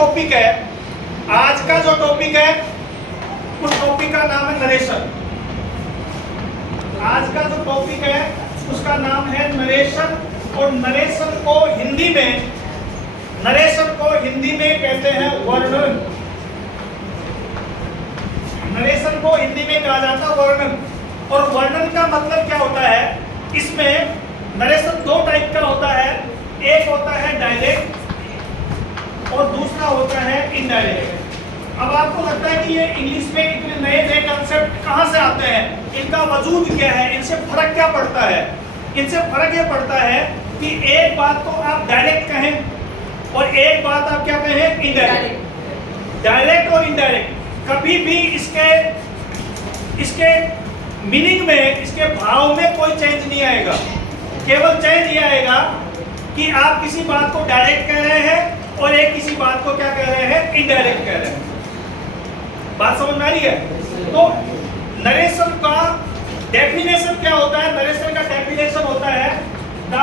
Topic है, आज का जो टॉपिक है उस टॉपिक का नाम है नरेशन। आज का जो टॉपिक है उसका नाम है नरेशन। और नरेशन को हिंदी में कहते हैं वर्णन। नरेशन को हिंदी में कहा जाता है वर्णन। और वर्णन का मतलब क्या होता है, इसमें नरेशन दो टाइप का होता है, एक होता है डायरेक्ट और दूसरा होता है इनडायरेक्ट। अब आपको लगता है कि ये इंग्लिश में इतने नए नए कंसेप्ट कहाँ से आते हैं, इनका वजूद क्या है, इनसे फर्क क्या पड़ता है। इनसे फर्क ये पड़ता है कि एक बात को आप डायरेक्ट कहें और एक बात आप क्या कहें, इनडायरेक्ट। डायरेक्ट और इनडायरेक्ट कभी भी इसके मीनिंग में, इसके भाव में कोई चेंज नहीं आएगा। केवल चेंज ये आएगा कि आप किसी बात को डायरेक्ट कह रहे हैं और एक किसी बात को क्या कह रहे हैं, इनडायरेक्ट कह रहे हैं। बात समझ में आ रही है? तो नरेशन का डेफिनेशन क्या होता है? नरेशन का डेफिनेशन होता है the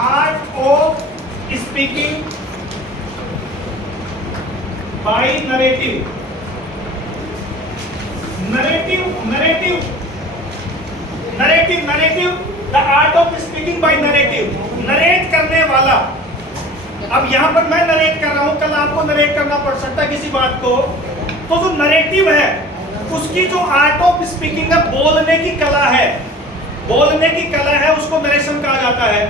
art of speaking by narrative. Narrative the art of speaking by narrative. Narrate करने वाला। अब यहां पर मैं नरेट कर रहा हूं, कल आपको नरेट करना पड़ सकता है किसी बात को। तो जो नरेटिव है उसकी जो आर्ट ऑफ स्पीकिंग है, बोलने की कला है, उसको नरेशन कहा जाता है।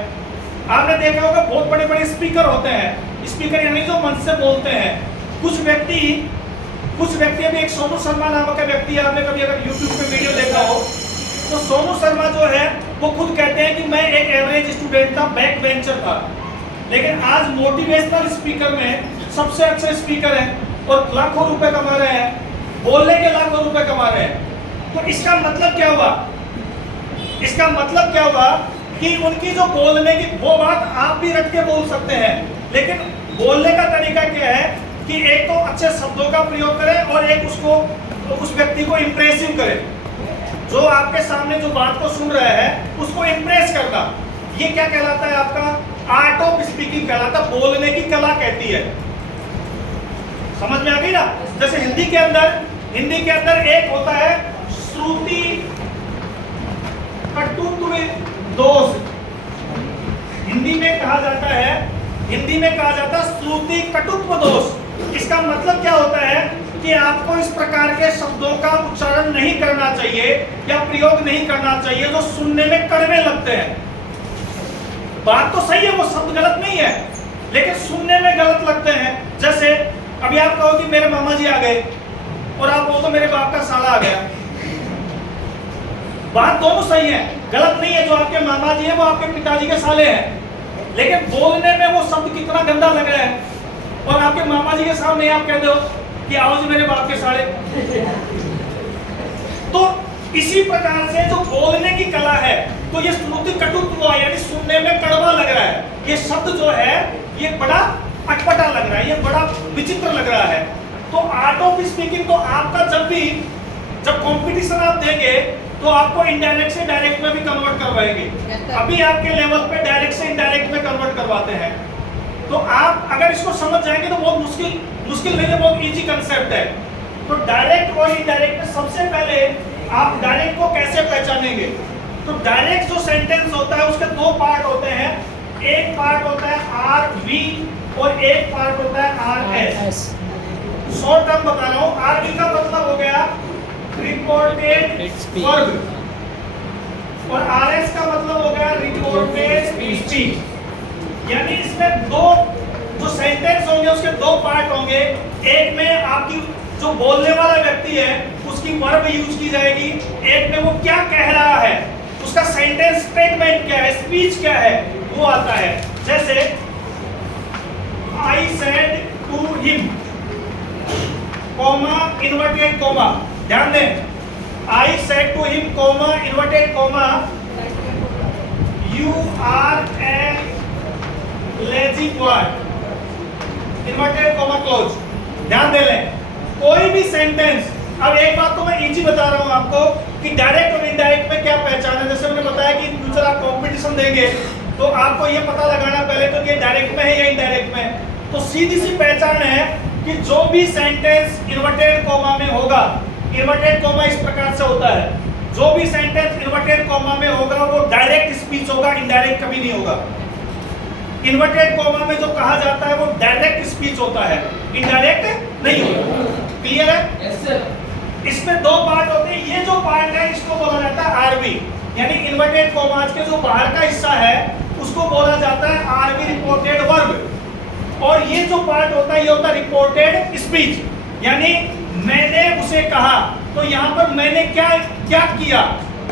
आपने देखा होगा बहुत बड़े बड़े स्पीकर होते हैं, स्पीकर यानी जो मन से बोलते हैं। कुछ व्यक्ति अभी एक सोनू शर्मा नामक व्यक्ति है, आपने कभी अगर यूट्यूब पे वीडियो देखा हो तो सोनू शर्मा जो है वो खुद कहते हैं कि मैं एक एवरेज स्टूडेंट था, बैक बेंचर था, लेकिन आज मोटिवेशनल स्पीकर में सबसे अच्छे स्पीकर हैं और लाखों रुपए कमा रहे हैं, बोलने के लाखों रुपए कमा रहे हैं। तो इसका मतलब क्या हुआ कि उनकी जो बोलने की वो बात आप भी रट के बोल सकते हैं, लेकिन बोलने का तरीका क्या है कि एक तो अच्छे शब्दों का प्रयोग करें और एक उस व्यक्ति को इंप्रेसिव करें। जो आपके सामने जो बात को सुन रहा है उसको इंप्रेस करना, ये क्या कहलाता है? आपका आर्ट ऑफ स्पीकिंग कहलाता है, बोलने की कला कहती है। समझ में आ गई ना? जैसे हिंदी के अंदर एक होता है श्रुति कटुत्व दोष। हिंदी में कहा जाता है श्रुति कटुत्व दोष। इसका मतलब क्या होता है कि आपको इस प्रकार के शब्दों का उच्चारण नहीं करना चाहिए या प्रयोग नहीं करना चाहिए जो सुनने में कड़वे लगते हैं। बात तो सही है, वो शब्द गलत नहीं है, लेकिन सुनने में गलत लगते हैं। जैसे अभी आप कहो कि मेरे मामा जी आ गए और आप बोलो तो मेरे बाप का साला आ गया। बात दोनों सही है, गलत नहीं है। जो आपके मामा जी है वो आपके पिताजी के साले हैं, लेकिन बोलने में वो शब्द कितना गंदा लग रहा है। और आपके मामा जी के सामने आप कह दो कि आओ जी मेरे बाप के साले। तो इसी प्रकार से जो बोलने की कला है, तो ये श्रुति कटुत्व यानी सुनने में कड़वा लग रहा है, ये शब्द जो है ये बड़ा अटपटा लग रहा है, ये बड़ा विचित्र लग रहा है। तो आर्ट ऑफ स्पीकिंग तो आपका जब कंपटीशन आप देंगे तो आपको इनडायरेक्ट से डायरेक्ट में भी कन्वर्ट करवाएंगे। अभी आपके लेवल पे डायरेक्ट से इनडायरेक्ट में कन्वर्ट करवाते हैं। तो आप अगर इसको समझ जाएंगे तो बहुत मुश्किल नहीं है, बहुत इजी कंसेप्ट है। तो डायरेक्ट और इनडायरेक्ट में सबसे पहले आप डायरेक्ट को कैसे पहचानेंगे? तो डायरेक्ट जो सेंटेंस होता है उसके दो पार्ट होते हैं। एक पार्ट होता है RV और एक पार्ट होता है RS। शॉर्ट टर्म बता रहा हूँ। RV का मतलब हो गया रिपोर्टेड वर्ब और RS का मतलब हो गया रिपोर्टेड स्पीच। यानी इसमें दो जो सेंटेंस होंगे उसके दो पार्ट होंगे। एक में आपकी जो बोलने वाला व्यक्ति है उसकी वर्ब यूज की जाएगी, एक में वो क्या कह रहा है, उसका सेंटेंस स्टेटमेंट क्या है, स्पीच क्या है, वो आता है। जैसे I said to him, comma inverted comma, ध्यान दें। I said to him, comma inverted comma, you are a lazy boy, inverted comma close. ध्यान दे लें, कोई भी सेंटेंस। अब एक बात तो मैं इजी बता रहा हूं आपको कि डायरेक्ट और इनडायरेक्ट में क्या पहचान है। जैसे मैंने बताया कि इन फ्यूचर आप कंपटीशन देंगे तो आपको ये पता लगाना पहले तो कि डायरेक्ट में है या इनडायरेक्ट में। तो सीधी सी पहचान है कि जो भी सेंटेंस इन्वर्टेड कॉमा में होगा, इन्वर्टेड कॉमा इस प्रकार से होता है, जो भी सेंटेंस इन्वर्टेड कॉमा में होगा वो डायरेक्ट स्पीच होगा, इनडायरेक्ट कभी नहीं होगा। इन्वर्टेड कॉमा में जो कहा जाता है वो डायरेक्ट स्पीच होता है, इनडायरेक्ट नहीं होगा। क्लियर है? Yes sir. इसमें दो पार्ट होते हैं, ये जो पार्ट है इसको बोला जाता है आरबी, यानी इन्वर्टेड कॉमास के जो बाहर का हिस्सा है उसको बोला जाता है आरबी रिपोर्टेड वर्ब, और ये जो पार्ट होता है ये होता है रिपोर्टेड स्पीच, यानी मैंने उसे कहा। तो यहाँ पर मैंने क्या क्या किया,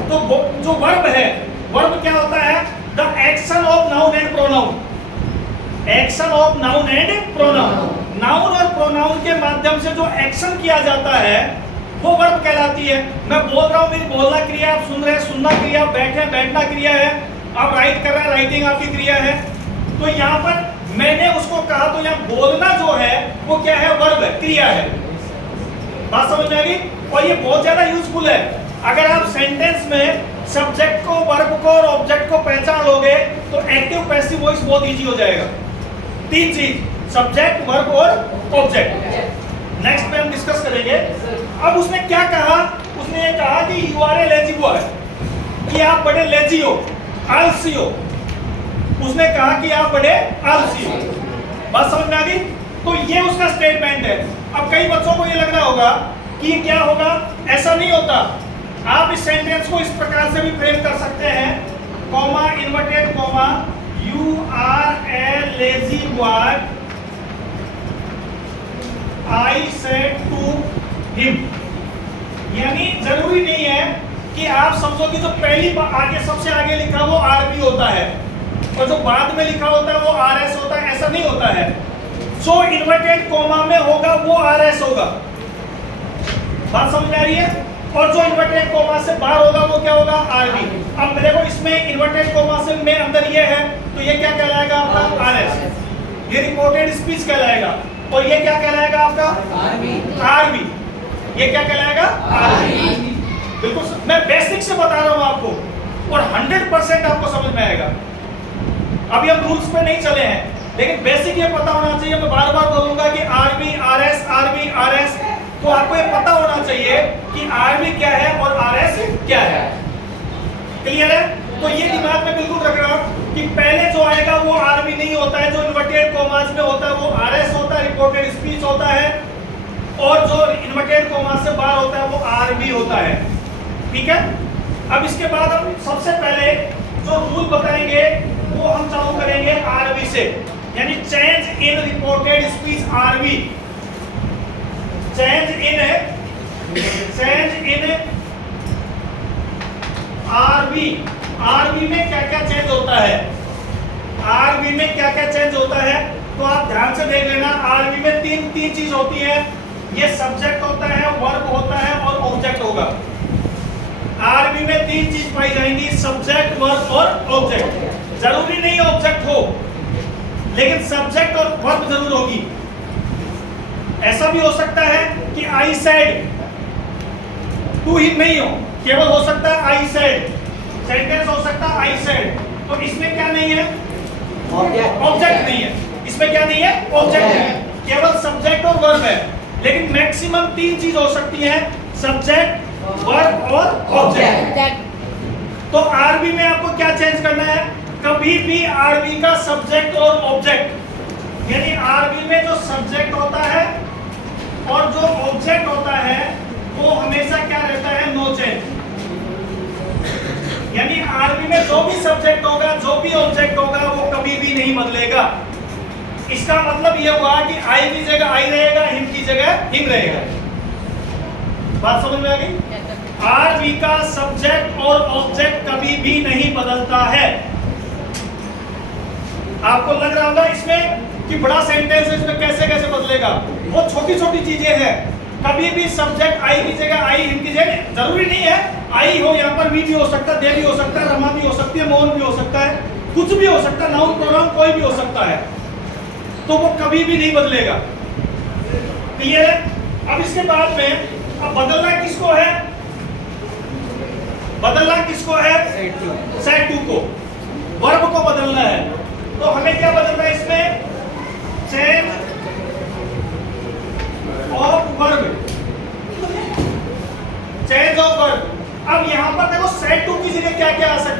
तो जो वर्ब है, वर्ब क्या होता है, the action of noun and pronoun, action of noun and pronoun, noun और प्रोनाउन के माध्यम से जो एक्शन किया जाता है वो वर्ब कहलाती है। मैं बोल रहा हूँ, मेरी बोलना क्रिया, आप सुन रहे हैं सुनना क्रिया, बैठे बैठना क्रिया है, आप राइट कर रहे हैं राइटिंग आपकी क्रिया है। तो यहाँ पर मैंने उसको कहा, तो यहाँ बोलना जो है वो क्या है, वर्ब है, क्रिया है। बात समझ में आ गई? और ये बहुत ज्यादा यूजफुल है। अगर आप सेंटेंस में सब्जेक्ट को, वर्ब को और ऑब्जेक्ट को पहचान लोगे तो एक्टिव पैसिव वॉइस बहुत इजी हो जाएगा। तीन चीज, सब्जेक्ट, वर्ब और ऑब्जेक्ट, नेक्स्ट में हम डिस्कस करेंगे। अब उसने क्या कहा, उसने ये कहा कि you are a lazy boy, कि आप बड़े लेजी हो, आलसी हो। उसने कहा कि आप बड़े आलसी हो। बात समझ में आ गई? तो ये उसका स्टेटमेंट है। अब कई बच्चों को ये लग रहा होगा कि ये क्या होगा, ऐसा नहीं होता। आप इस सेंटेंस को इस प्रकार से भी फ्रेम कर सकते हैं, comma, inverted comma, you are a lazy boy, I said to him। यानी जरूरी नहीं है कि आप समझो कि जो पहली आगे सबसे आगे लिखा वो आरबी होता है और जो बाद में लिखा होता है वो आरएस होता है, ऐसा नहीं होता है। जो इन्वर्टेड कॉमा में होगा वो आरएस होगा। बात समझ में आ रही है? और जो इन्वर्टेड कॉमा से बाहर होगा वो क्या होगा, आरबी। अब देखो इसमें इन्वर्टेड कॉमा से में अंदर ये है तो ये क्या कहलाएगा आपका, आरएस। ये रिपोर्टेड स्पीच कहलाएगा। और ये क्या कहलाएगा आपका, आरबी। ये क्या कहलाएगा, आरबी। बिल्कुल, मैं बेसिक से बता रहा हूं आपको और 100% आपको समझ में आएगा। अभी हम रूल्स पे नहीं चले हैं, लेकिन बेसिक ये पता होना चाहिए। मैं बार बार बोलूंगा कि आरबी, आरएस, आरबी, आरएस, तो आपको ये पता होना चाहिए कि आरबी क्या है और आरएस क्या है। क्लियर है? तो ये दिमाग में बिल्कुल रखना कि पहले जो आएगा वो आरबी नहीं होता है, जो इन्वर्टेड कॉमास में होता है वो आरएस होता है, रिपोर्टेड स्पीच होता है, और जो इन्वर्टेड कॉमास से बाहर होता है वो आरबी होता है। ठीक है? अब इसके बाद हम सबसे पहले जो रूल बताएंगे वो हम चालू करेंगे आरबी से, यानी change in reported speech RB. Change in RB. RB में क्या क्या चेंज होता है, आरबी में क्या क्या चेंज होता है, तो आप ध्यान से देख लेना। आरबी में तीन चीज होती है, ये सब्जेक्ट होता है, वर्ब होता है और ऑब्जेक्ट होगा। आरबी में तीन चीज पाई जाएंगी, सब्जेक्ट, वर्ब और ऑब्जेक्ट। जरूरी नहीं ऑब्जेक्ट हो, लेकिन सब्जेक्ट और वर्ब जरूर होगी। ऐसा भी हो सकता है कि आई सेड टू हिम नहीं हो, केवल हो सकता है आई सेड, सेंटेंस हो सकता है आई सेड। तो इसमें क्या नहीं है, ऑब्जेक्ट नहीं है। इसमें क्या नहीं है, ऑब्जेक्ट नहीं है, केवल सब्जेक्ट और वर्ब है। लेकिन मैक्सिमम तीन चीज हो सकती है, सब्जेक्ट, वर्ब और ऑब्जेक्ट। तो आरबी में आपको क्या चेंज करना है, कभी भी आरबी का सब्जेक्ट और ऑब्जेक्ट, यानी आरबी में जो सब्जेक्ट होता है और जो ऑब्जेक्ट होता है वो हमेशा क्या रहता है, नो चेंज। यानी आरबी में जो भी सब्जेक्ट होगा, जो भी ऑब्जेक्ट होगा वो कभी भी नहीं बदलेगा। इसका मतलब यह हुआ कि आई की जगह आई रहेगा, हिम की जगह हिम रहेगा। बात समझ में आ गई? आरबी का सब्जेक्ट और ऑब्जेक्ट कभी भी नहीं बदलता है। आपको लग रहा होगा इसमें कि बड़ा सेंटेंस है, इसमें कैसे कैसे बदलेगा, वो छोटी छोटी चीजें हैं। कभी भी सब्जेक्ट आई की जगह आई, हिम की जगह, जरूरी नहीं है आई हो, यहाँ पर भी हो सकता है, दे भी हो सकता है, रमा भी हो सकती है, मोहन भी हो सकता है, कुछ भी हो सकता है, नाउन प्रोनाउन कोई भी हो सकता है, तो वो कभी भी नहीं बदलेगा। क्लियर है? अब इसके बाद में अब बदलना किसको है, बदलना किसको है, सेड टू को, वर्ब को बदलना है। तो हमें क्या बदलना है इसमें, चेंज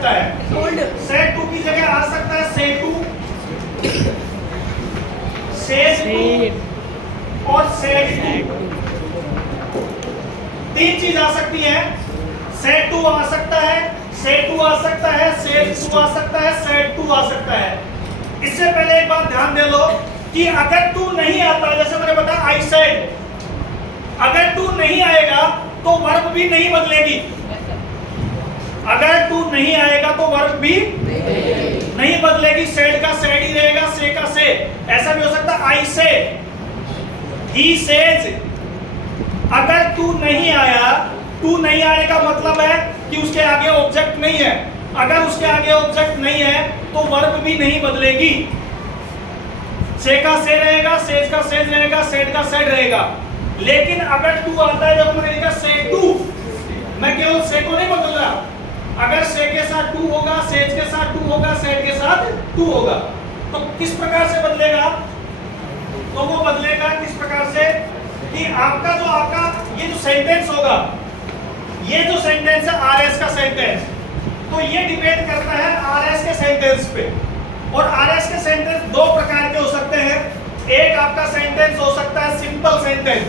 सकता है। सेड टू की जगह आ सकता है सेड टू, सेड टू और सेड टू। तीन चीज आ सकती है। सेड टू आ सकता है, सेड टू आ सकता है, सेड टू आ सकता है, सेड टू आ सकता है। इससे पहले एक बात ध्यान दे लो कि अगर टू नहीं आता, जैसे मैंने बताया आई सेड, अगर टू नहीं आएगा तो वर्ब भी नहीं बदलेगी। अगर टू नहीं आएगा तो वर्ब भी नहीं बदलेगी, सेड का सेड ही रहेगा, से का से। ऐसा भी हो सकता है आई से, ही सेज। अगर टू नहीं आया, टू नहीं आने का मतलब है कि उसके आगे ऑब्जेक्ट नहीं है। अगर उसके आगे ऑब्जेक्ट नहीं है तो वर्ब भी नहीं बदलेगी, से का से रहेगा, सेज का सेज रहेगा, सेड का सेड रहेगा। लेकिन अगर टू आता है, जब मैंने लिखा से टू, मैं केवल से को नहीं बदल रहा। अगर से के साथ टू होगा, सेज के साथ टू होगा, सेड के साथ टू होगा, तो किस प्रकार से बदलेगा? तो वो बदलेगा किस प्रकार से कि आपका ये जो सेंटेंस होगा, ये जो सेंटेंस है आरएस का सेंटेंस, तो ये डिपेंड करता है आरएस के सेंटेंस पे। और आरएस के सेंटेंस दो प्रकार के हो सकते हैं। एक आपका सेंटेंस हो सकता है सिंपल सेंटेंस,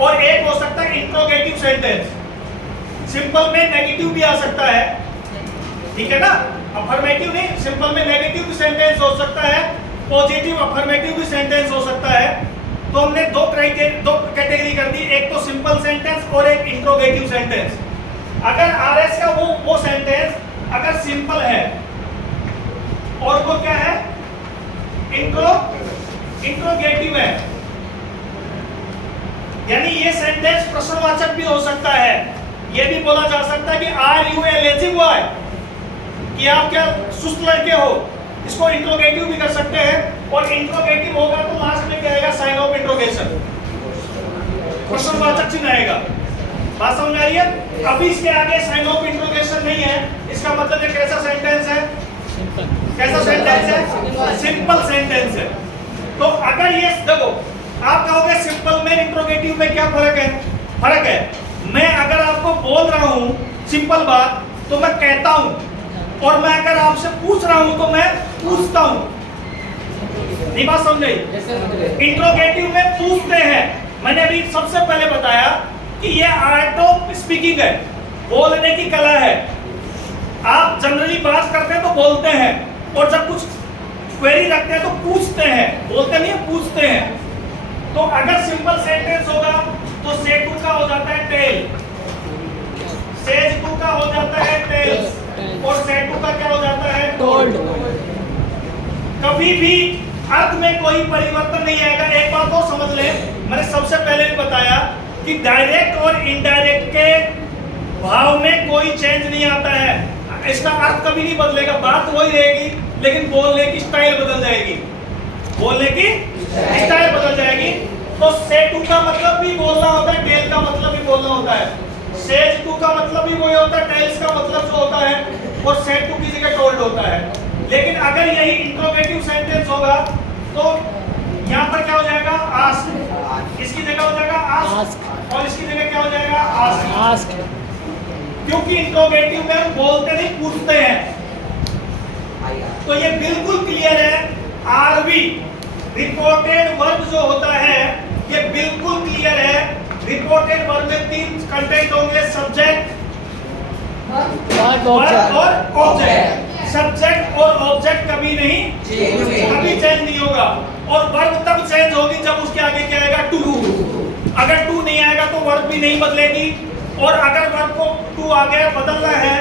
और एक हो सकता है इंट्रोगेटिव सेंटेंस। सिंपल में नेगेटिव भी आ सकता है, ठीक है ना, अफर्मेटिव नहीं, सिंपल में नेगेटिव भी सेंटेंस हो सकता है, पॉजिटिव अफर्मेटिव भी सेंटेंस हो सकता है। तो हमने दो कैटेगरी कर दी, एक तो सिंपल सेंटेंस और एक इंट्रोगेटिव सेंटेंस। अगर आरएस का वो सेंटेंस अगर सिंपल है और वो क्या है, इंट्रोगेटिव है, यानी ये सेंटेंस प्रश्नवाचक भी हो सकता है। ये भी बोला जा सकता है कि are you a lazy boy, कि आप क्या सुस्त लड़के हो। इसको इंट्रोगेटिव भी कर सकते हैं, और इंट्रोगेटिव होगा तो लास्ट में क्या आएगा, साइन ऑफ इंट्रोगेशन, प्रश्नवाचक चिन्ह आएगा। बात समझ आ रही है? अभी इसके आगे साइन ऑफ इंट्रोगेशन नहीं है, इसका मतलब ये कैसा सेंटेंस है, कैसा सेंटेंस है, सिंपल सेंटेंस है। तो अगर ये देखो, आप कहोगे सिंपल में इंट्रोगेटिव में क्या फर्क है? फर्क है, मैं अगर आपको बोल रहा हूं सिंपल बात तो मैं कहता हूं, और मैं अगर आपसे पूछ रहा हूं तो मैं पूछता हूं। नहीं बात समझ गई? इंट्रोगेटिव में पूछते हैं। मैंने अभी सबसे पहले बताया कि ये आर्ट ऑफ स्पीकिंग है, बोलने की कला है। आप जनरली बात करते हैं तो बोलते हैं, और जब कुछ क्वेरी रखते हैं तो पूछते हैं, बोलते नहीं है, पूछते हैं। तो अगर सिंपल सेंटेंस होगा तो से टू का हो जाता है टेल, सेज टू का हो जाता है टेल्स, और से टू का क्या हो जाता है, टोल्ड। कभी भी अर्थ में कोई परिवर्तन नहीं आएगा। एक बात और समझ ले, मैंने सबसे पहले भी बताया कि डायरेक्ट और इनडायरेक्ट के भाव में कोई चेंज नहीं आता है। इसका अर्थ कभी नहीं बदलेगा, बात वही रहेगी, लेकिन बोलने की स्टाइल बदल जाएगी, बोलने की स्टाइल बदल जाएगी। तो से टू का मतलब भी बोलना होता है, टेल का मतलब भी बोलना होता है, सेज टू का मतलब भी वही होता है, टेल्स का मतलब जो होता है, और से टू की जगह टोल्ड होता है। लेकिन अगर यही इंट्रोगेटिव सेंटेंस होगा तो यहाँ पर क्या हो जाएगा, आस्क, इसकी जगह हो जाएगा आस्क, और इसकी जगह क्या हो जाएगा, आस्क। क्योंकि इंट्रोगेटिव में हम बोलते नहीं, पूछते हैं। तो ये बिल्कुल क्लियर है, आरवी रिपोर्टेड वर्ब जो होता है ये बिल्कुल क्लियर है। रिपोर्टेड वर्ब में तीन कंटेंट होंगे, सब्जेक्ट, वर्ब और ऑब्जेक्ट। सब्जेक्ट और ऑब्जेक्ट कभी चेंज नहीं होगा, और वर्ब तब चेंज होगी जब उसके आगे क्या आएगा, टू। अगर टू नहीं आएगा तो वर्ब भी नहीं बदलेगी, और अगर वर्ब को टू आ गया बदलना है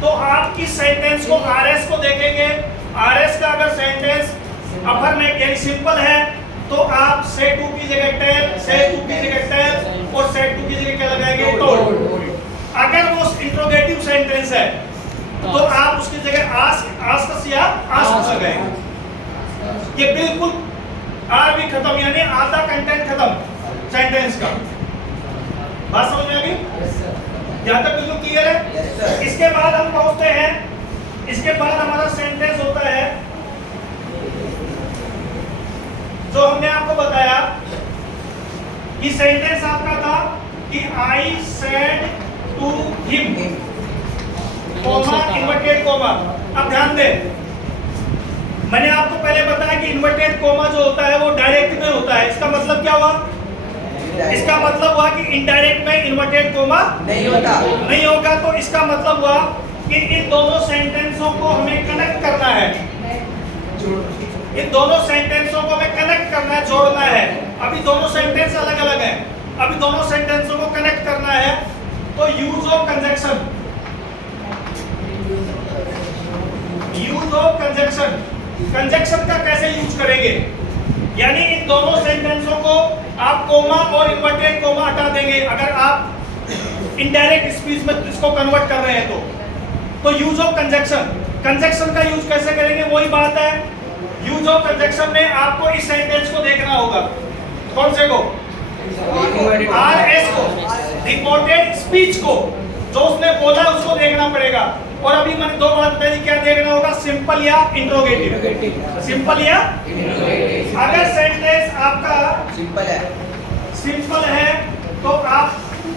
तो आप इस सेंटेंस को आरएस को देखेंगे। आरएस का अगर सेंटेंस अफर्मेटिव यानी सिंपल है तो आप से टू की जगह टेल, से टू की जगह टेल, और से टू की जगह क्या लगाएंगे, टोल्ड। अगर वो इंट्रोगेटिव सेंटेंस है तो आप उसकी जगह आस्क या आस्क लगाएंगे। ये बिल्कुल आर भी खत्म, यानी आधा कंटेंट खत्म सेंटेंस का। बात समझ में आ गई? यहाँ तक बिल्कुल क्लियर है। इसके बाद हम पहुंचते हैं, इसके बाद हमारा सेंटेंस होता है जो हमने आपको बताया कि सेंटेंस आपका था कि I said to him. Comma inverted comma. अब ध्यान दें, मैंने आपको पहले बताया कि इन्वर्टेड कोमा जो होता है वो डायरेक्ट में होता है। इसका मतलब क्या हुआ? इसका मतलब हुआ कि इनडायरेक्ट में इन्वर्टेड कोमा नहीं होगा। तो इसका मतलब हुआ कि इन दोनों सेंटेंसों को हमें कनेक्ट करना है। इन दोनों सेंटेंसों को हमें कनेक्ट करना है, जोड़ना है। अभी दोनों सेंटेंस अलग अलग हैं, अभी दोनों सेंटेंसों को कनेक्ट करना है। तो use of conjunction, use of conjunction, conjunction का कैसे यूज करेंगे? यानी इन दोनों सेंटेंसों को आप कोमा और इन्वर्टेड कोमा हटा देंगे अगर आप इनडायरेक्ट स्पीच में इसको कन्वर्ट कर रहे हैं तो यूज ऑफ कंजक्शन, कंजक्शन का यूज कैसे करेंगे? वही बात है, यूज ऑफ कंजक्शन में आपको इस सेंटेंस को देखना होगा। कौन से को? RS को, रिपोर्टेड स्पीच को, जो उसने बोला उसको देखना पड़ेगा। और अभी मैंने दो बात पहले क्या देखना होगा, सिंपल या इंट्रोगेटिव। सिंपल या अगर सेंटेंस आपका सिंपल है तो आप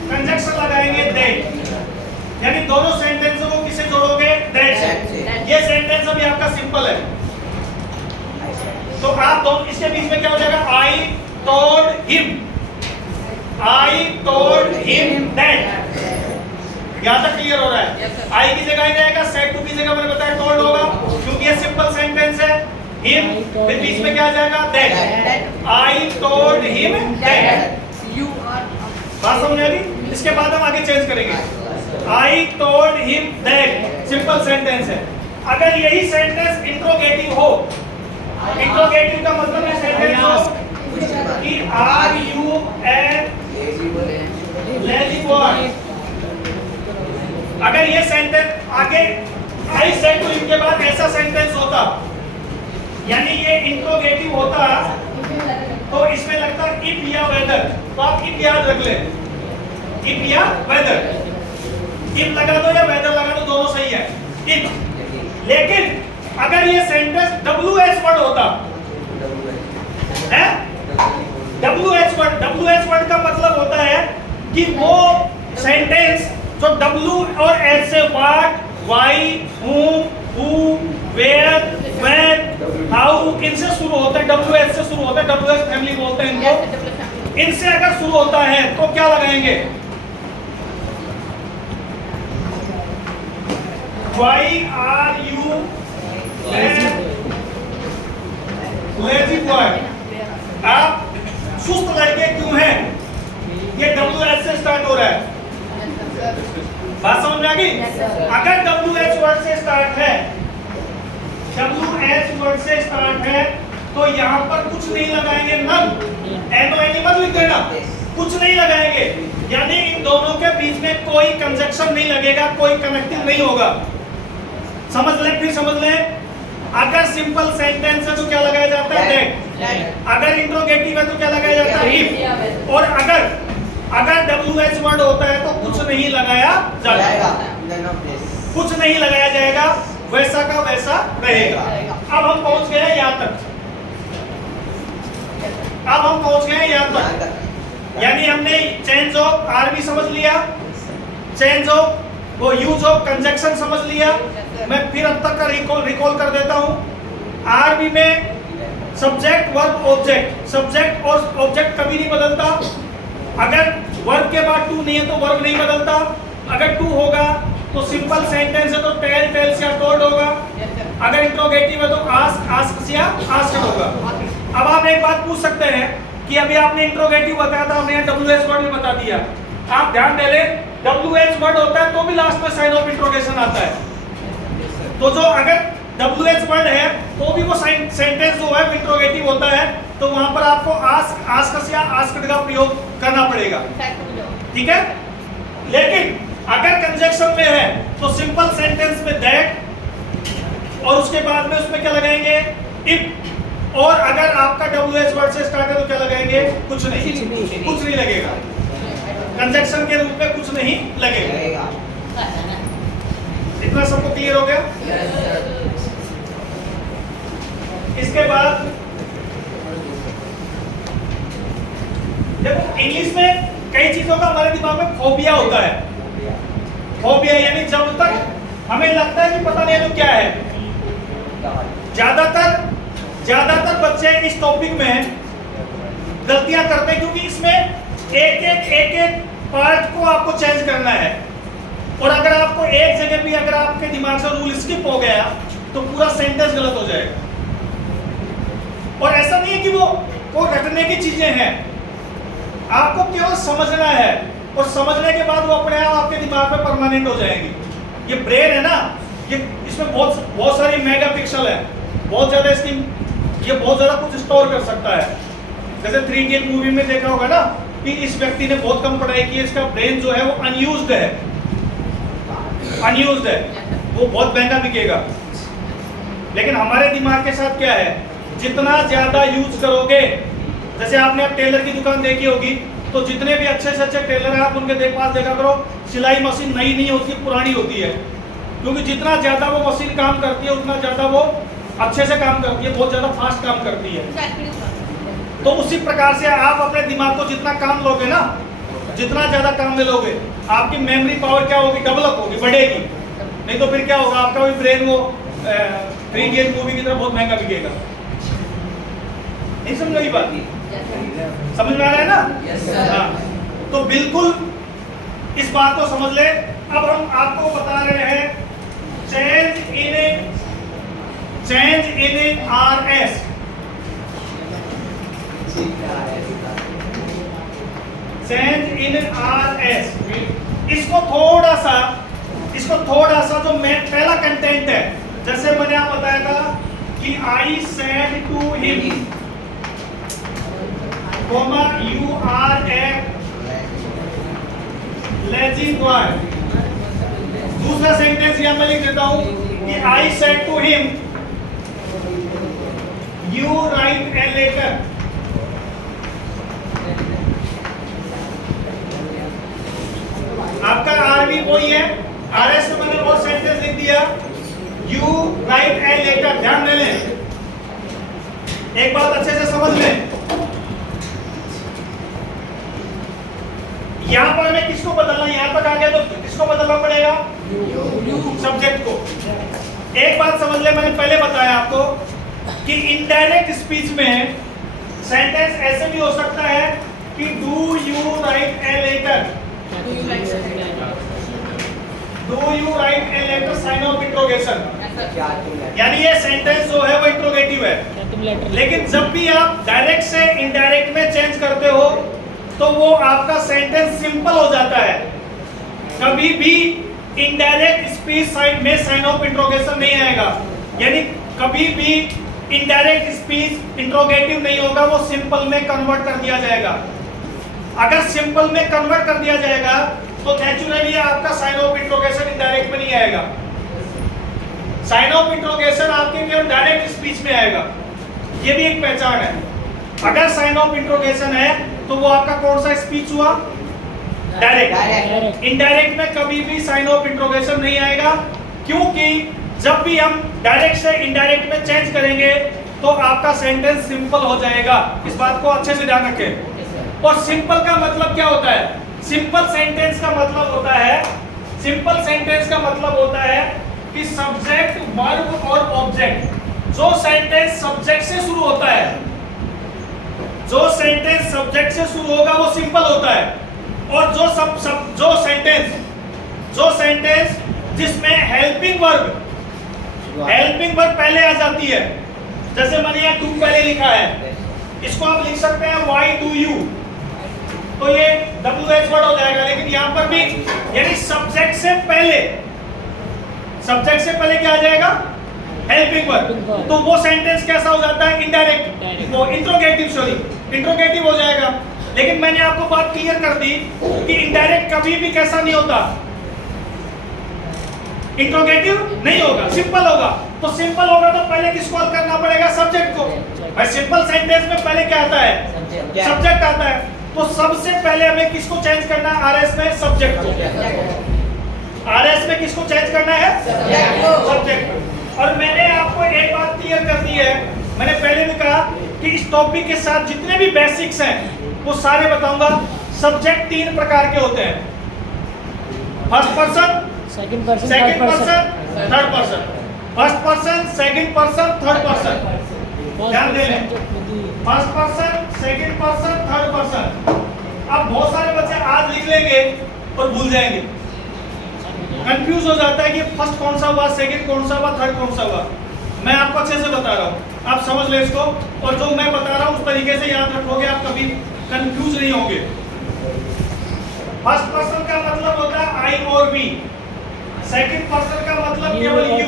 कंजक्शन लगाएंगे दैट, यानी दोनों सेंटेंसों को किसे जोड़ोगे? दैट से। ये सेंटेंस अभी आपका सिंपल है तो आप दोनों इसके बीच में क्या हो जाएगा? I told him, I told him that. यहां तक क्लियर हो रहा है? आई की जगह जाएगा, सेड टू की जगह मैंने बताया टोल्ड होगा, क्योंकि ये सिंपल सेंटेंस है। हिम फिर बीच में क्या आ जाएगा? That. I told him that. बात समझ आ गई? इसके बाद हम आगे चेंज करेंगे। I told him that simple sentence है। अगर यही सेंटेंस इंट्रोगेटिव हो, इंट्रोगेटिव का मतलब है सेंटेंस हो कि are you an lazy boy. अगर ये सेंटेंस आगे आई सेड टू हिम के बाद ऐसा सेंटेंस होता, यानी ये इंट्रोगेटिव होता, तो इसमें लगता इफ या वेदर। तो आप इफ याद रख लें, इफ या वेदर। इफ लगा दो या वेदर लगा दो, दोनों सही है। इफ। लेकिन अगर ये सेंटेंस WH वर्ड होता है, WH वर्ड का मतलब होता है कि वो सेंटेंस जो W और H से what, why, whom, who, where, when, how इनसे शुरू होता है, WH से शुरू होता है, WH फैमिली बोलते हैं इनको। इनसे अगर शुरू होता है तो क्या लगाएंगे? Why are you lazy boy? आप सुस्त लड़के क्यों हैं? ये WH से स्टार्ट हो रहा है। बात समझ में आ गई? अगर WH वर्ड से स्टार्ट है, WH वर्ड से स्टार्ट है, तो यहाँ पर कुछ नहीं लगाएंगे, नन, NON मत लिख देना, कुछ नहीं लगाएंगे। यानी इन दोनों के बीच में कोई कंजक्शन नहीं लगेगा, कोई कनेक्टिव नहीं होगा। समझ ले, फिर समझ ले। अगर सिंपल सेंटेंस है तो क्या लगाया जाता है? दैट। अगर इंट्रोगेटिव है तो क्या लगाया जाता है? इफ। और अगर WH वर्ड होता है तो कुछ नहीं लगाया जाएगा, कुछ नहीं लगाया जाएगा, वैसा का वैसा रहेगा। अब हम पहुंच गए यहाँ तक, अब हम पहुंच गए यहाँ तक। यानी हमने चेंज ऑफ आरबी समझ लिया, चेंज ऑफ वो यूज ऑफ कंजक्शन समझ लिया। मैं फिर अब तक का रिकॉल कर देता हूँ। आरबी में सब्जेक्ट, वर्ब, ऑब्जेक्ट, सब्जेक्ट और ऑब्जेक्ट कभी नहीं बदलता। अगर वर्ब के बाद टू नहीं है तो वर्ब नहीं बदलता। अगर टू होगा तो सिंपल सेंटेंस है तो टेल, टेल्स या टोल्ड होगा। अगर इंट्रोगेटिव है तो आस्क, आस्क्स या आस्क्ड होगा। अब आप एक बात पूछ सकते हैं कि अभी आपने इंट्रोगेटिव बताया था, हमने WH वर्ड भी बता दिया। आप ध्यान दे ले, WH वर्ड होता है तो भी लास्ट में साइन ऑफ इंट्रोगेशन आता है। तो जो अगर WH वर्ड है तो भी वो सेंटेंस जो है इंट्रोगेटिव होता है, तो वहां पर आपको आस्क, आस्क्स या आस्क्ड का प्रयोग करना पड़ेगा। ठीक है? लेकिन अगर कंजक्शन में है तो सिंपल सेंटेंस में दैट और उसके बाद में उसमें क्या लगाएंगे? इफ। और अगर आपका WH वर्ड से स्टार्ट है तो क्या लगाएंगे? कुछ नहीं, कुछ नहीं लगेगा। कंजक्शन के रूप में कुछ नहीं लगेगा। इतना सबको क्लियर हो गया? इसके बाद देखो, इंग्लिश में कई चीजों का हमारे दिमाग में फोबिया होता है। फोबिया यानी जब तक हमें लगता है कि पता नहीं तो क्या है। ज्यादातर बच्चे इस टॉपिक में गलतियां करते हैं, क्योंकि इसमें एक पार्ट को आपको चेंज करना है, और अगर आपको एक जगह भी अगर आपके दिमाग से रूल स्किप हो गया तो पूरा सेंटेंस गलत हो जाएगा। और ऐसा नहीं है कि वो रटने की चीजें हैं, आपको केवल समझना है, और समझने के बाद वो अपने आप आपके दिमाग में परमानेंट हो जाएंगी। ये ब्रेन है ना, ये इसमें बहुत सारी मेगापिक्सल है, बहुत ज्यादा इसकी, ये बहुत ज्यादा कुछ स्टोर कर सकता है। जैसे 3 इडियट मूवी में देखा होगा ना कि इस व्यक्ति ने बहुत कम पढ़ाई की है, इसका ब्रेन जो है वो अनयूज्ड है, वो बहुत महंगा बिकेगा। लेकिन हमारे दिमाग के साथ क्या है, जितना ज्यादा यूज करोगे, जैसे आपने अब टेलर की दुकान देखी होगी, तो जितने भी अच्छे से अच्छे टेलर हैं आप उनके पास देखा करो, सिलाई मशीन नई नहीं होती, पुरानी होती है, क्योंकि जितना ज्यादा वो मशीन काम करती है उतना ज्यादा वो अच्छे से काम करती है, बहुत ज्यादा फास्ट काम करती है। तो उसी प्रकार से आप अपने दिमाग को जितना काम लोगे ना, जितना ज्यादा काम में लोगे, आपकी मेमोरी पावर क्या होगी, डेवलप होगी, बढ़ेगी। नहीं तो फिर क्या होगा, आपका भी ब्रेन वो 3 इडियट मूवी की तरह बहुत महंगा बिकेगा। नहीं समझ बात, समझ में आ रहा है ना? हाँ, तो बिल्कुल इस बात को समझ ले। अब हम आपको बता रहे हैं change in RS। Change in RS, इसको थोड़ा सा जो पहला कंटेंट है, जैसे मैंने आप बताया था कि I said to him, you are a lazy boy। दूसरा सेंटेंस यहां मैं लिख देता हूं कि I said to him, you write a letter। आपका R भी वही है, RS में मैंने और सेंटेंस लिख दिया, you write a letter। ध्यान दे लें, एक बात अच्छे से समझ लें, यहां पर हमें किसको बदलना, यहां तक आ गया तो किसको बदलना पड़ेगा, सब्जेक्ट को। एक बात समझ ले, मैंने पहले बताया आपको कि इनडायरेक्ट स्पीच में सेंटेंस ऐसे भी हो सकता है कि do you write a letter, sign of interrogation, यानी ये सेंटेंस जो है वो इंट्रोगेटिव है। लेकिन जब भी आप डायरेक्ट से इनडायरेक्ट में चेंज करते हो तो वो आपका सेंटेंस सिंपल हो जाता है। कभी भी इनडायरेक्ट स्पीच साइड में साइन ऑफ इंट्रोगेशन नहीं आएगा, यानी कभी भी इनडायरेक्ट स्पीच इंट्रोगेटिव नहीं होगा, वो सिंपल में कन्वर्ट कर दिया जाएगा। अगर सिंपल में कन्वर्ट कर दिया जाएगा तो नेचुरली आपका साइन ऑफ इंट्रोगेशन इनडायरेक्ट में नहीं आएगा। साइन ऑफ इंट्रोगेशन आपके केवल डायरेक्ट स्पीच में आएगा, ये भी एक पहचान है। अगर साइन ऑफ इंट्रोगेशन है तो वो आपका कौन सा स्पीच हुआ, डायरेक्ट। इनडायरेक्ट में कभी भी साइन ऑफ इंट्रोगेशन नहीं आएगा, क्योंकि जब भी हम डायरेक्ट से इनडायरेक्ट में चेंज करेंगे तो आपका सेंटेंस सिंपल हो जाएगा। इस बात को अच्छे से ध्यान रखें। और सिंपल का मतलब क्या होता है, सिंपल सेंटेंस का मतलब होता है कि सब्जेक्ट, वर्ब और ऑब्जेक्ट, जो सेंटेंस सब्जेक्ट से शुरू होता है, जो सेंटेंस सब्जेक्ट से शुरू होगा वो सिंपल होता है। और जो सेंटेंस जिसमें हेल्पिंग वर्ब पहले आ जाती है, जैसे मैंने यहाँ टू पहले लिखा है, इसको आप लिख सकते हैं why do you, तो ये WH वर्ड हो जाएगा। लेकिन यहाँ पर भी यानी सब्जेक्ट से पहले क्या आ जाएगा, हेल्पिंग वर्ब, तो वो सेंटेंस कैसा हो जाता है, इनडायरेक्ट, वो इंट्रोगेटिव हो जाएगा। लेकिन मैंने आपको बात क्लियर कर दी कि इनडायरेक्ट कभी भी कैसा नहीं होता, इंट्रोगेटिव नहीं होगा, सिंपल होगा। तो सिंपल होगा तो पहले किसको करना पड़ेगा, सब्जेक्ट को। भाई सिंपल सेंटेंस में पहले क्या आता है, सब्जेक्ट आता है। तो सबसे पहले हमें किसको चेंज करना है, RS में सब्जेक्ट को। RS में किसको चेंज करना है, सब्जेक्ट को। और मैंने आपको एक बात क्लियर कर दी है, मैंने पहले भी कहा कि इस टॉपिक के साथ जितने भी बेसिक्स हैं वो सारे बताऊंगा। सब्जेक्ट 3 प्रकार के होते हैं, first person, second person second person third person, first person second person third person. ध्यान दे लें, first person second person third person. अब बहुत सारे बच्चे आज लिख लेंगे और भूल जाएंगे, कंफ्यूज हो जाता है कि फर्स्ट कौन सा हुआ, सेकंड कौन सा हुआ, थर्ड कौन सा हुआ। मैं आपको अच्छे से बता रहा हूँ, आप समझ ले इसको, और जो मैं बता रहा हूँ उस तरीके से याद रखोगे, आप कभी कंफ्यूज नहीं होंगे। फर्स्ट पर्सन का मतलब होता है आई और वी, सेकंड पर्सन का मतलब केवल यू,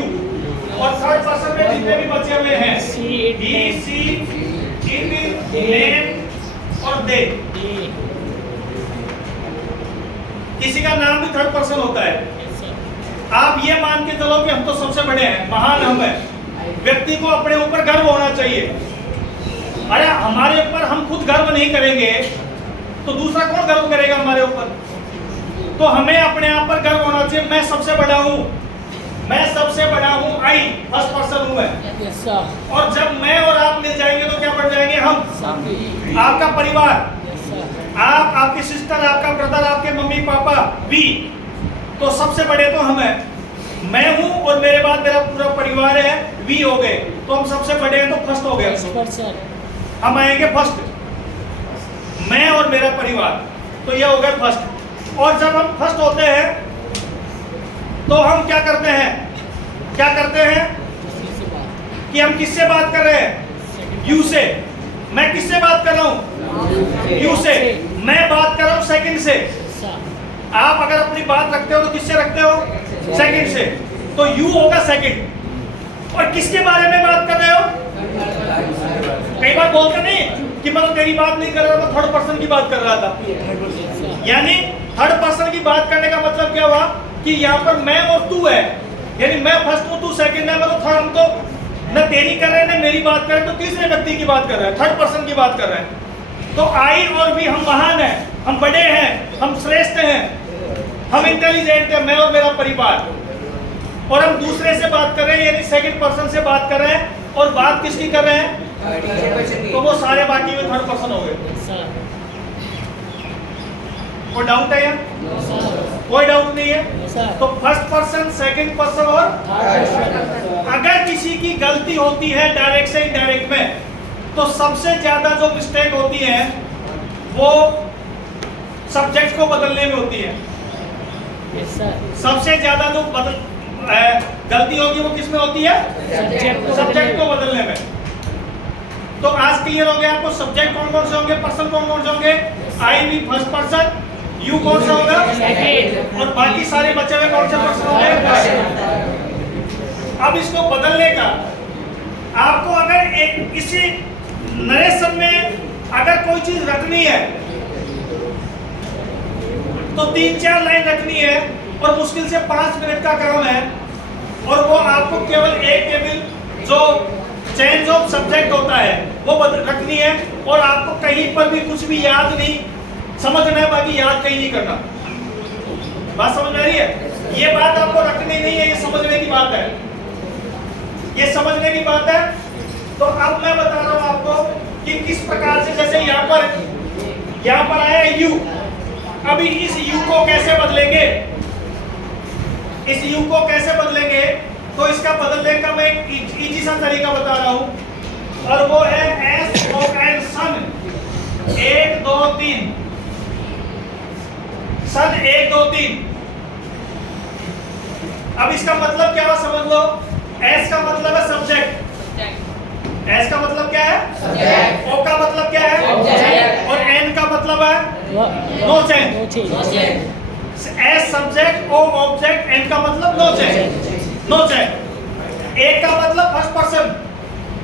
और थर्ड पर्सन में जितने भी बचे हुए हैं ही, सी, इट, नेम और दे। किसी का नाम भी थर्ड पर्सन होता है। आप ये मान के चलो कि हम तो सबसे बड़े हैं, महान हम हैं। व्यक्ति को अपने ऊपर गर्व होना चाहिए। अरे हमारे ऊपर हम खुद गर्व नहीं करेंगे तो दूसरा कौन गर्व करेगा हमारे ऊपर? तो हमें अपने आप पर गर्व होना चाहिए। मैं सबसे बड़ा हूँ, मैं सबसे बड़ा हूँ, आई फर्स्ट पर्सन हूँ मैं। और जब मैं और आप मिल जाएंगे तो क्या बन जाएंगे हम? आपका परिवार, आप, आपकी सिस्टर, आपका ब्रदर, आपके मम्मी पापा, वी, तो सबसे बड़े तो हम हैं। मैं हूँ और मेरे बाद मेरा पूरा परिवार है, वी हो गए, तो हम सबसे बड़े हैं, तो फर्स्ट हो गए। हम आएंगे फर्स्ट, मैं और मेरा परिवार, तो ये हो गए फर्स्ट। और जब हम फर्स्ट होते हैं तो हम क्या करते हैं? क्या करते हैं कि हम किससे बात कर रहे हैं? यू से। मैं किससे बात कर रहा हूँ? यू से। मैं बात कर रहा हूँ सेकंड से। आप अगर अपनी बात रखते हो तो किससे रखते हो? सेकंड से। तो यू होगा सेकंड। और किसके बारे में बात कर रहे हो? कई बार बोलते नहीं कि मैं तो तेरी बात नहीं कर रहा था, थर्ड पर्सन की बात कर रहा था। यानी थर्ड पर्सन की बात करने का मतलब क्या हुआ कि यहाँ पर मैं और तू है, यानी मैं फर्स्ट हूँ, तू सेकंड है, मैं तो थर्ड। तो न तेरी कर रहे हैं न मेरी बात कर रहे हैं, तो तीसरे व्यक्ति की बात कर रहे हैं, थर्ड पर्सन की बात कर रहे हैं। तो आई और भी, हम महान हैं, हम बड़े हैं, हम श्रेष्ठ हैं, हम इंटेलिजेंट हैं, मैं और मेरा परिवार। और हम दूसरे से बात कर रहे हैं, यानी सेकंड पर्सन से बात कर रहे हैं। और बात किसकी कर रहे हैं? तो वो सारे बाकी में थर्ड पर्सन हो गए। कोई डाउट है यहाँ? कोई डाउट नहीं है। तो फर्स्ट पर्सन, सेकंड पर्सन, और अगर किसी की गलती होती है डायरेक्ट से इनडायरेक्ट में, तो सबसे ज्यादा जो मिस्टेक होती है वो सब्जेक्ट को बदलने में होती है। सबसे ज्यादा जो गलती होगी वो किसमें होती है? सब्जेक्ट को बदलने में। तो आज क्लियर हो गया आपको सब्जेक्ट कौन कौन से होंगे, पर्सन कौन कौन से होंगे? आई भी फर्स्ट पर्सन, यू कौन सा होगा? और बाकी सारे बचे हुए कौन से पर्सन होंगे? अब इसको बदलने का आपको अगर एक किसी नरेशन में अगर कोई चीज रखनी है तो 3-4 लाइन रखनी है, और मुश्किल से 5 मिनट का काम है। और वो आपको केवल एक टेबल जो चेंज ऑफ सब्जेक्ट होता है वो रखनी है, और आपको कहीं पर भी कुछ भी याद नहीं, समझना है, बाकी याद कहीं नहीं करना। बात समझ में आ रही है? ये बात आपको रखनी नहीं है, ये समझने की बात है, ये समझने की बात है। तो अब मैं बता रहा हूं आपको कि किस प्रकार से, जैसे यहाँ पर आया यू, अभी इस यू को कैसे बदलेंगे? इस यू को कैसे बदलेंगे? तो इसका बदलने का मैं एक इजी सा तरीका बता रहा हूं, और वो है SON, सन 1 2 3, सन 1 2 3। अब इसका मतलब क्या हुआ समझ लो। S का मतलब है सब्जेक्ट, S का मतलब क्या है? O का मतलब क्या है? और N का मतलब है no change. S subject, O object, N का मतलब नो चेंज, नो चेंज। 1 का मतलब फर्स्ट पर्सन,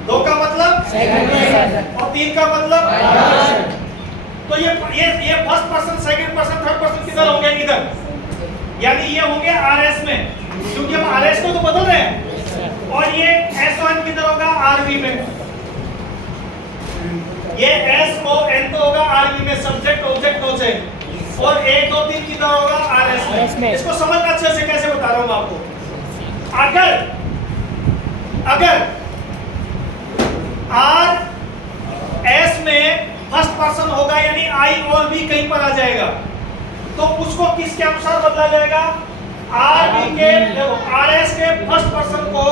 2 का मतलब सेकंड पर्सन, और 3 का मतलब थर्ड पर्सन। तो ये first person, second person, third person किधर होंगे? इधर, यानी ये होंगे RS में, क्योंकि हम RS को तो बदल रहे हैं। और ये SON किधर होगा? RV में। ये SON तो होगा RV में, सब्जेक्ट ऑब्जेक्ट नो चेंज। और 1 2 3 किधर होगा? RS में। इसको समझना अच्छे से, कैसे बता रहा हूं आपको। अगर RS में फर्स्ट पर्सन होगा, यानी आई और भी कहीं पर आ जाएगा, तो उसको किसके अनुसार बदला जाएगा? आरबी के देखो आरएस के फर्स्ट पर्सन को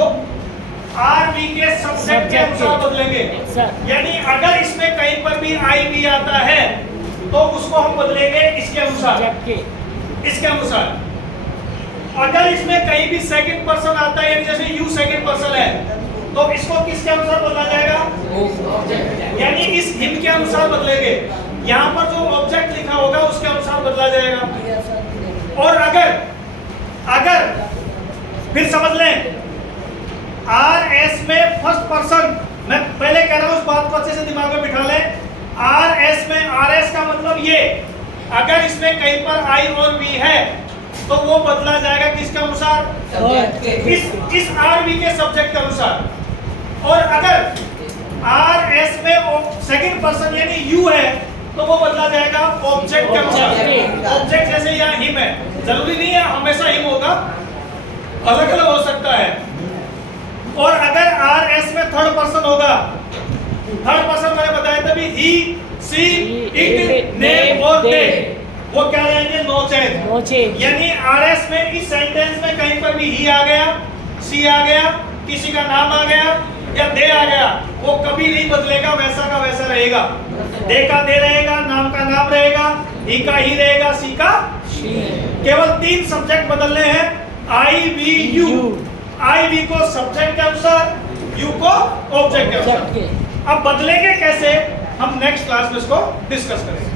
आरबी के सब्जेक्ट के अनुसार बदलेंगे। यानी अगर इसमें कहीं पर भी आई भी आता है तो उसको हम बदलेंगे इसके अनुसार, इसके अनुसार। अगर इसमें कहीं भी सेकंड पर्सन आता है, यानी जैसे यू सेकंड पर्सन है, तो इसको किसके अनुसार बदला जाएगा? यानी इस हिम के अनुसार बदलेंगे। यहाँ पर जो ऑब्जेक्ट लिखा होगा उसके अनुसार बदला जाएगा। और अगर फिर समझ लें आर एस में फर्स्ट पर्सन, मैं पहले कह रहा हूं उस बात को अच्छे से दिमाग में बिठा लें। आर एस में आर एस का मतलब ये, अगर इसमें कहीं पर आई और वी है तो वो बदला जाएगा किसके अनुसार? इस आर वी के सब्जेक्ट के अनुसार। और अगर आर एस में सेकंड पर्सन यानी यू है तो वो बदला जाएगा ऑब्जेक्ट के अनुसार। ऑब्जेक्ट जैसे यहाँ हिम है, जरूरी नहीं है हमेशा हिम होगा, अलग अलग हो सकता है। और अगर आर एस में थर्ड पर्सन होगा, थर्ड पर्सन मैंने बताया था भी ही, सी, इट, नेम और दे, वो क्या रहेंगे? No change. यानी आर एस में इस सेंटेंस में कहीं पर भी ही आ गया, सी आ गया, किसी का नाम आ गया या दे आ गया, वो कभी नहीं बदलेगा, वैसा का वैसा रहेगा। दे का दे रहेगा, नाम का नाम रहेगा, ही का ही रहेगा, सी का शी। केवल 3 सब्जेक्ट बदलने हैं, आई वी यू। आई वी को सब्जेक्ट के अनुसार, यू को ऑब्जेक्ट के अनुसार। अब बदलेंगे कैसे, हम नेक्स्ट क्लास में इसको डिस्कस करेंगे।